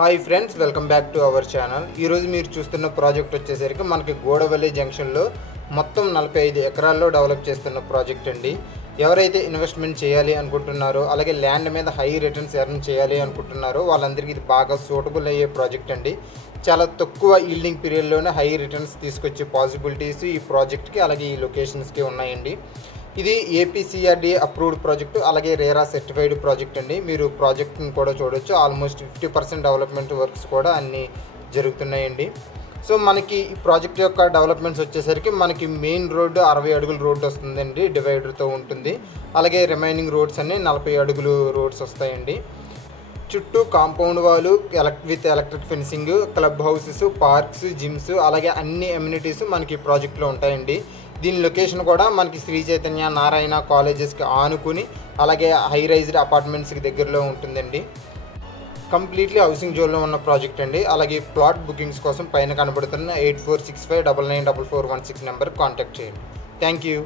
Hi friends, welcome back to our channel. ఈరోజు మీరు చూస్తున్న ప్రాజెక్ట్ వచ్చేసరికి మనకి గోడవల్లి జంక్షన్లో మొత్తం 45 ఎకరాల్లో డెవలప్ చేస్తున్న ప్రాజెక్ట్ అండి. ఎవరైతే ఇన్వెస్ట్మెంట్ చేయాలి అనుకుంటున్నారో, అలాగే ల్యాండ్ మీద హై రిటర్న్స్ ఎర్న్ చేయాలి అనుకుంటున్నారో వాళ్ళందరికీ ఇది బాగా సూటబుల్ అయ్యే ప్రాజెక్ట్ అండి. చాలా తక్కువ ఈల్డింగ్ పీరియడ్లోనే హై రిటర్న్స్ తీసుకొచ్చే పాసిబిలిటీస్ ఈ ప్రాజెక్ట్కి అలాగే ఈ లొకేషన్స్కి ఉన్నాయండి. ఇది ఏపీసీఆర్డీ అప్రూవ్డ్ ప్రాజెక్టు, అలాగే రేరా సర్టిఫైడ్ ప్రాజెక్ట్ అండి. మీరు ప్రాజెక్ట్ని కూడా చూడొచ్చు. ఆల్మోస్ట్ 50% డెవలప్మెంట్ వర్క్స్ కూడా అన్నీ జరుగుతున్నాయండి. సో మనకి ఈ ప్రాజెక్ట్ యొక్క డెవలప్మెంట్స్ వచ్చేసరికి మనకి మెయిన్ రోడ్డు 60 అడుగుల రోడ్డు వస్తుందండి, డివైడర్తో ఉంటుంది. అలాగే రిమైనింగ్ రోడ్స్ అన్నీ 40 అడుగులు రోడ్స్ వస్తాయండి. చుట్టూ కాంపౌండ్ వాళ్ళు with electric fencing, club houses, parks, gyms, అలాగే అన్ని అమ్యూనిటీస్ మనకి ప్రాజెక్ట్లో ఉంటాయండి. దీని లొకేషన్ కూడా మనకి శ్రీ చైతన్య నారాయణ కాలేజెస్కి ఆనుకుని, అలాగే హై రైజ్డ్ అపార్ట్మెంట్స్కి దగ్గరలో ఉంటుందండి. కంప్లీట్లీ హౌసింగ్ జోన్లో ఉన్న ప్రాజెక్ట్ అండి. అలాగే ప్లాట్ బుకింగ్స్ కోసం పైన కనబడుతున్న 8465994416 నెంబర్కి కాంటాక్ట్ చేయండి. Thank you.